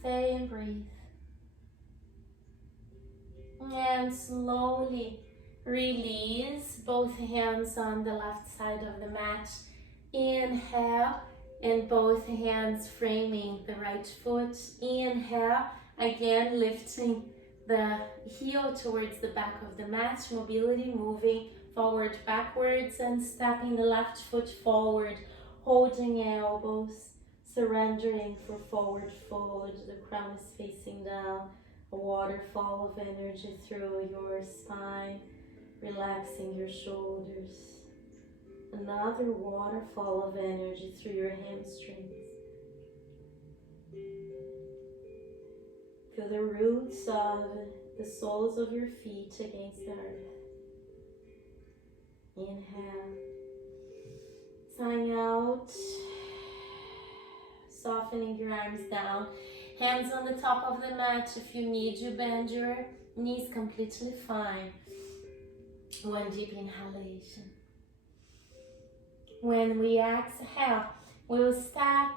Stay and breathe. And slowly release both hands on the left side of the mat. Inhale, and both hands framing the right foot. Inhale, again lifting the heel towards the back of the mat. Mobility, moving forward, backwards, and stepping the left foot forward, holding elbows, surrendering for forward fold. The crown is facing down. A waterfall of energy through your spine, relaxing your shoulders. Another waterfall of energy through your hamstrings. Feel the roots of the soles of your feet against the earth. Inhale. Sign out. Softening your arms down. Hands on the top of the mat. If you need, you bend your knees completely fine. One deep inhalation. When we exhale, we'll step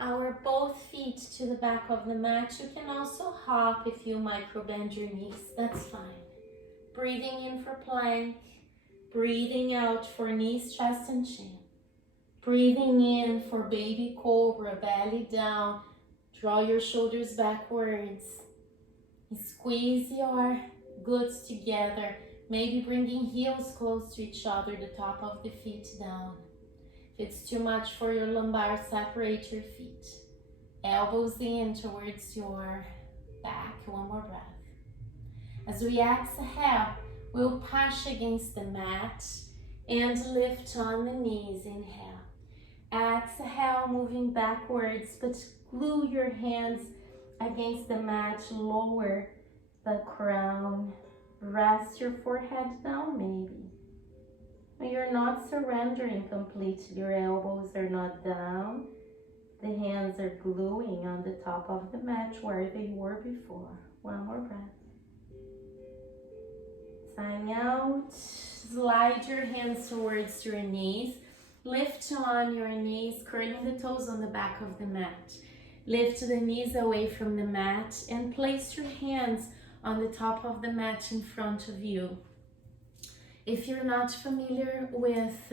our both feet to the back of the mat. You can also hop if you micro bend your knees. That's fine. Breathing in for plank. Breathing out for knees, chest, and chin. Breathing in for baby cobra, belly down. Draw your shoulders backwards. Squeeze your glutes together. Maybe bringing heels close to each other, the top of the feet down. If it's too much for your lumbar, separate your feet. Elbows in towards your back. One more breath. As we exhale, we'll push against the mat and lift on the knees. Inhale. Exhale, moving backwards, but glue your hands against the mat. Lower the crown. Rest your forehead down maybe. You're not surrendering completely. Your elbows are not down. The hands are gluing on the top of the mat where they were before. One more breath. Sign out. Slide your hands towards your knees. Lift on your knees, curling the toes on the back of the mat. Lift the knees away from the mat and place your hands on the top of the mat in front of you. If you're not familiar with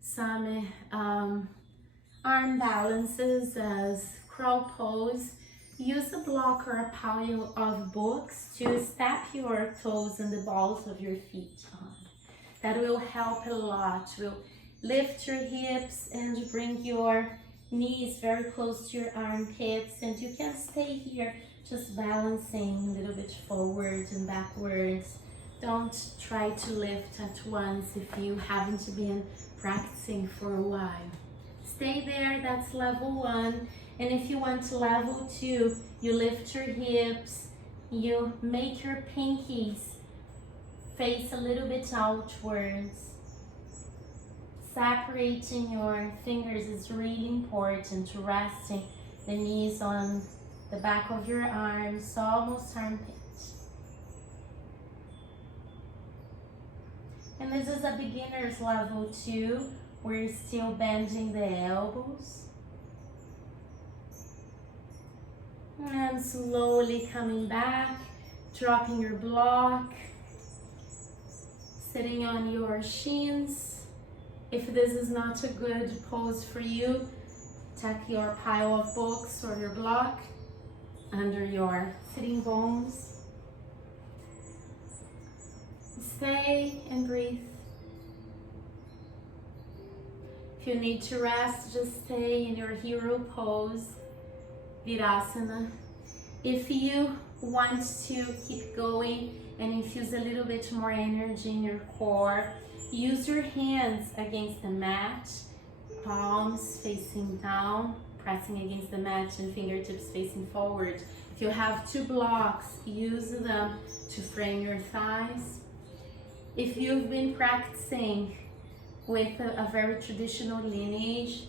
some arm balances as crow pose, use a block or a pile of books to step your toes and the balls of your feet on. That will help a lot. Will lift your hips and bring your knees very close to your armpits, and you can stay here just balancing a little bit forward and backwards. Don't try to lift at once if you haven't been practicing for a while. Stay there, that's level 1. And if you want to level 2, you lift your hips, you make your pinkies face a little bit outwards. Separating your fingers is really important. Resting the knees on the back of your arms, almost armpit. And this is a beginner's level 2. We're still bending the elbows. And slowly coming back, dropping your block, sitting on your shins. If this is not a good pose for you, tuck your pile of books or your block under your sitting bones. Stay and breathe. If you need to rest, just stay in your hero pose, Virasana. If you want to keep going and infuse a little bit more energy in your core, use your hands against the mat, palms facing down, pressing against the mat and fingertips facing forward. If you have 2 blocks, use them to frame your thighs. If you've been practicing with a very traditional lineage,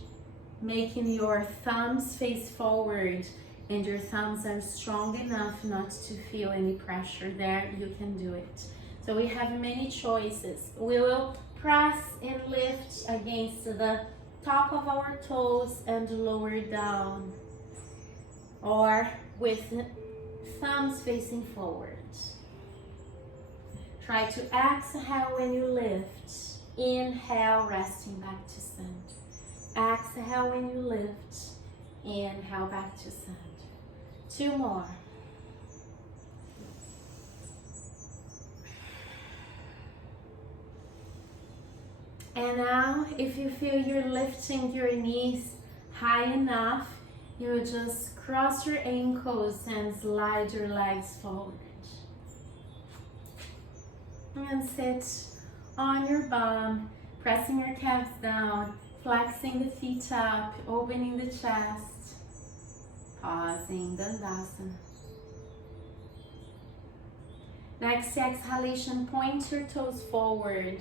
making your thumbs face forward and your thumbs are strong enough not to feel any pressure there, you can do it. So we have many choices. We will press and lift against the top of our toes and lower down, or with thumbs facing forward. Try to exhale when you lift. Inhale, resting back to center. Exhale when you lift. Inhale, back to center. 2 more. And now, if you feel you're lifting your knees high enough, you just cross your ankles and slide your legs forward. And sit on your bum, pressing your calves down, flexing the feet up, opening the chest, pausing, Dandasana. Next exhalation, point your toes forward.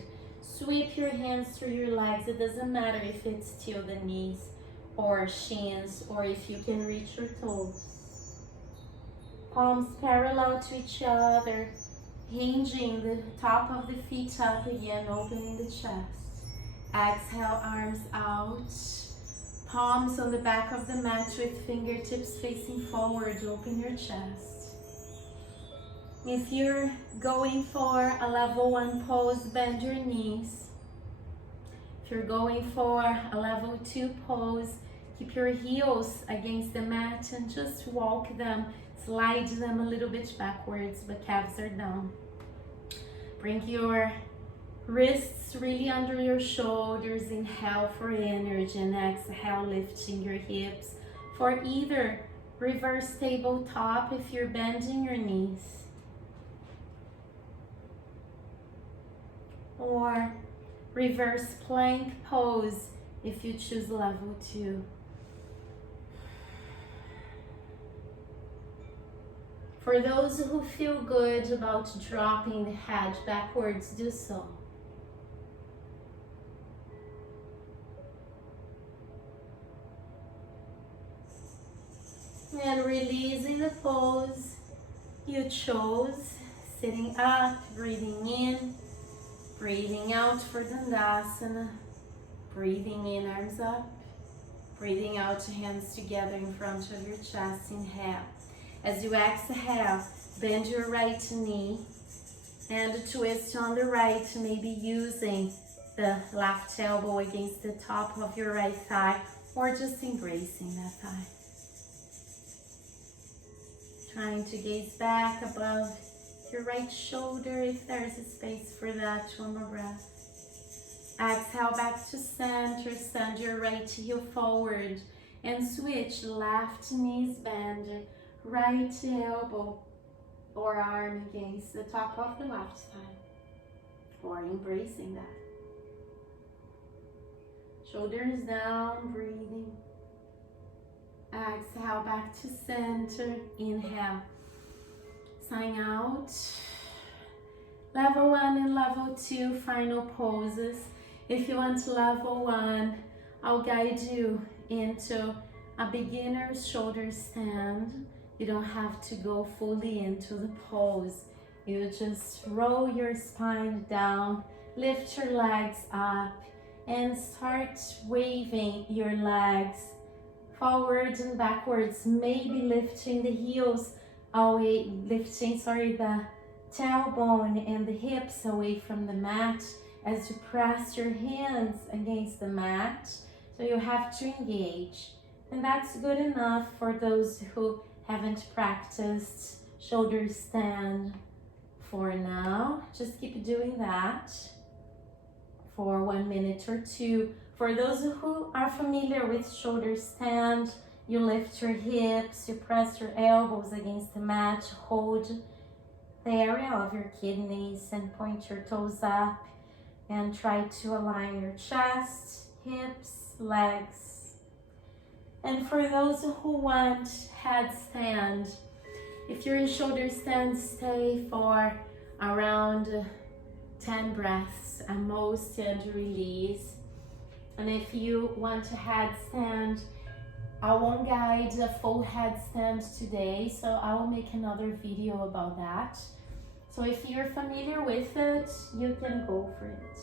Sweep your hands through your legs. It doesn't matter if it's till the knees or shins, or if you can reach your toes. Palms parallel to each other, hinging the top of the feet up again, opening the chest. Exhale, arms out. Palms on the back of the mat with fingertips facing forward, open your chest. If you're going for a level 1 pose, bend your knees. If you're going for a level 2 pose, keep your heels against the mat and just walk them, slide them a little bit backwards, but calves are down. Bring your wrists really under your shoulders. Inhale for energy and exhale, lifting your hips for either reverse tabletop if you're bending your knees, or reverse plank pose if you choose level 2. For those who feel good about dropping the head backwards, do so. And releasing the pose you chose, sitting up, breathing in, breathing out for Dandasana, breathing in, arms up, breathing out, hands together in front of your chest, inhale. As you exhale, bend your right knee and twist on the right, maybe using the left elbow against the top of your right thigh, or just embracing that thigh. Trying to gaze back above your right shoulder if there's a space for that. One more breath. Exhale back to center. Send your right heel forward and switch. Left knees bend, right elbow or arm against the top of the left thigh, or embracing that. Shoulders down, breathing. Exhale back to center. Inhale. Sign out. Level 1 and level 2 final poses. If you want level 1, I'll guide you into a beginner's shoulder stand. You don't have to go fully into the pose. You just roll your spine down, lift your legs up, and start waving your legs forwards and backwards, maybe lifting the heels away, the tailbone and the hips away from the mat as you press your hands against the mat. So you have to engage. And that's good enough for those who haven't practiced shoulder stand for now. Just keep doing that for 1 minute or 2. For those who are familiar with shoulder stand, you lift your hips, you press your elbows against the mat, hold the area of your kidneys and point your toes up and try to align your chest, hips, legs. And for those who want headstand, if you're in shoulder stand, stay for around 10 breaths at most and release. And if you want a headstand, I won't guide a full headstand today, so I will make another video about that. So if you're familiar with it, you can go for it.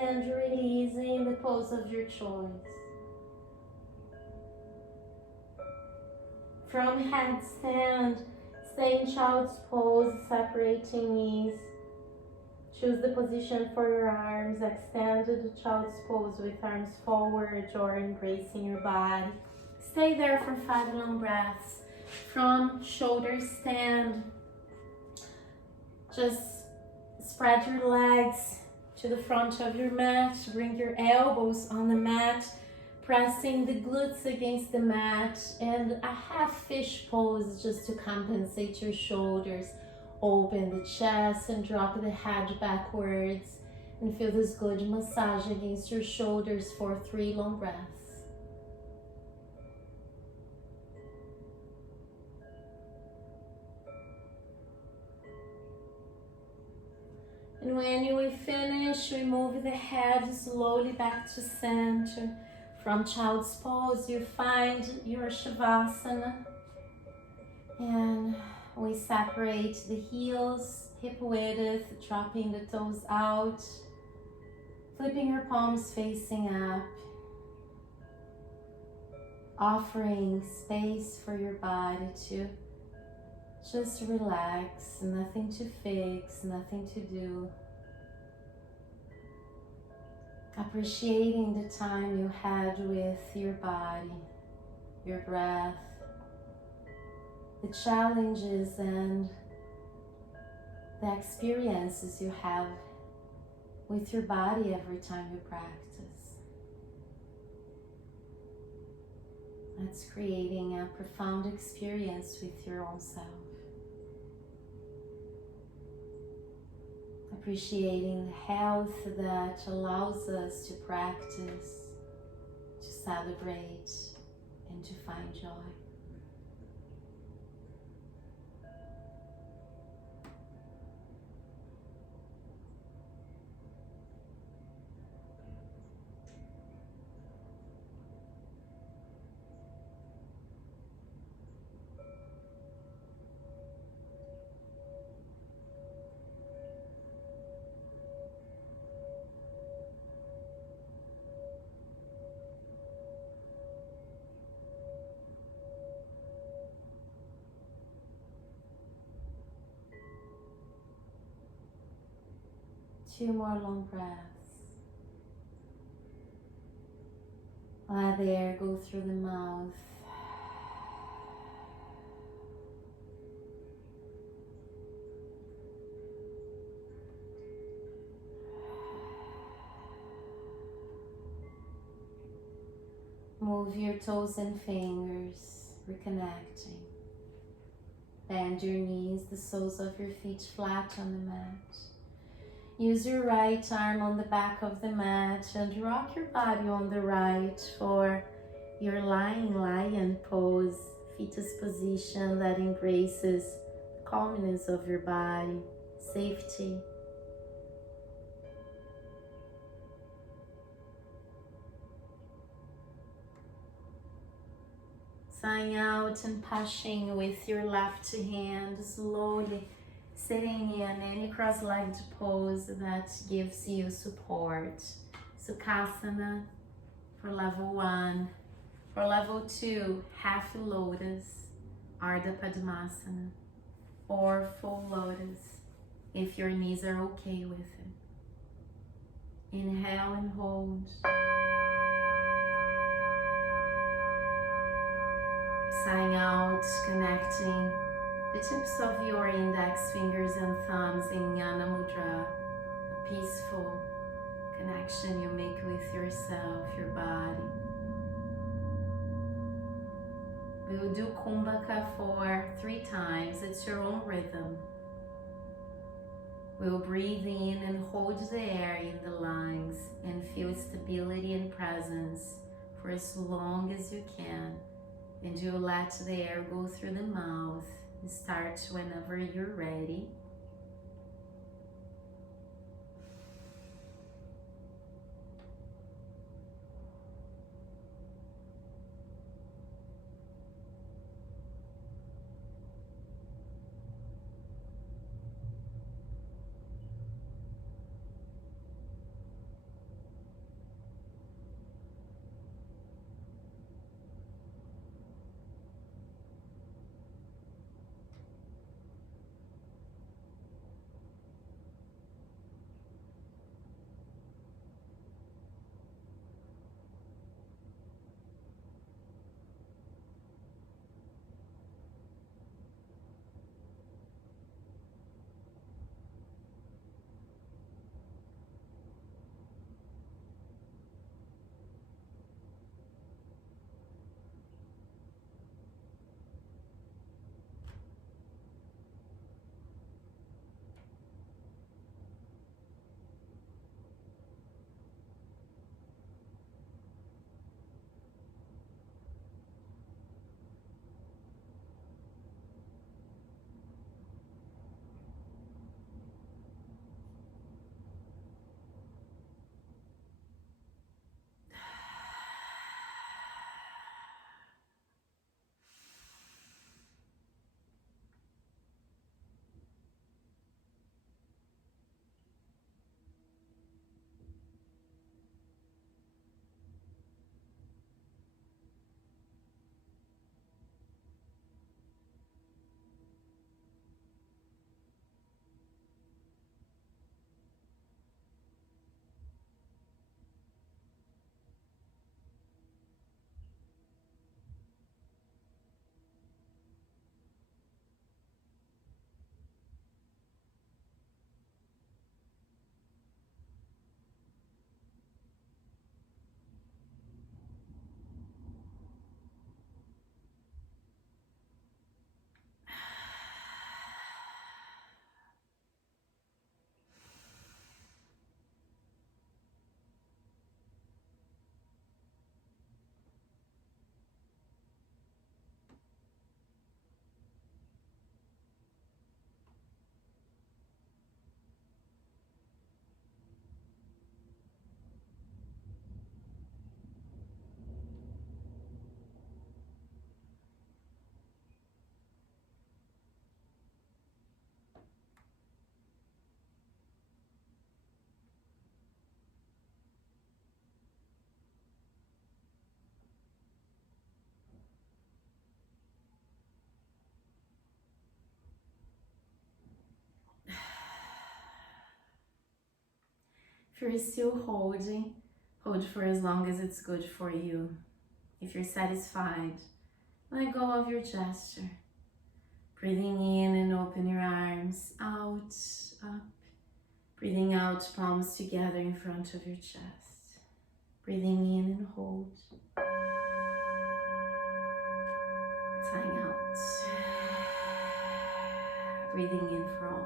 And releasing the pose of your choice. From headstand, stay in child's pose, separating knees. Choose the position for your arms. Extend the child's pose with arms forward or embracing your body. Stay there for 5 long breaths. From shoulder stand, just spread your legs to the front of your mat. Bring your elbows on the mat, pressing the glutes against the mat, and a half fish pose just to compensate your shoulders. Open the chest and drop the head backwards, and feel this good massage against your shoulders for 3 long breaths. And when you finish, we move the head slowly back to center. From child's pose, you find your shavasana. And we separate the heels, hip width, dropping the toes out, flipping your palms facing up, offering space for your body to just relax, nothing to fix, nothing to do. Appreciating the time you had with your body, your breath, the challenges and the experiences you have with your body every time you practice. That's creating a profound experience with your own self. Appreciating the health that allows us to practice, to celebrate, and to find joy. Two more long breaths. Let the air go through the mouth. Move your toes and fingers, reconnecting. Bend your knees, the soles of your feet flat on the mat. Use your right arm on the back of the mat and rock your body on the right for your lying lion pose, fetus position that embraces the calmness of your body, safety. Sighing out and pushing with your left hand, slowly sitting in any cross-legged pose that gives you support. Sukhasana for level 1. For level 2, half lotus, Ardha Padmasana, or full lotus, if your knees are okay with it. Inhale and hold. Sighing out, connecting the tips of your index fingers and thumbs in Jnana Mudra, a peaceful connection you make with yourself, your body. We'll do Kumbhaka for 3 times. It's your own rhythm. We'll breathe in and hold the air in the lungs and feel stability and presence for as long as you can. And you'll let the air go through the mouth. Start whenever you're ready. If you're still holding, hold for as long as it's good for you. If you're satisfied, let go of your gesture. Breathing in and open your arms, out, up. Breathing out, palms together in front of your chest. Breathing in and hold. Tying out. Breathing in for all.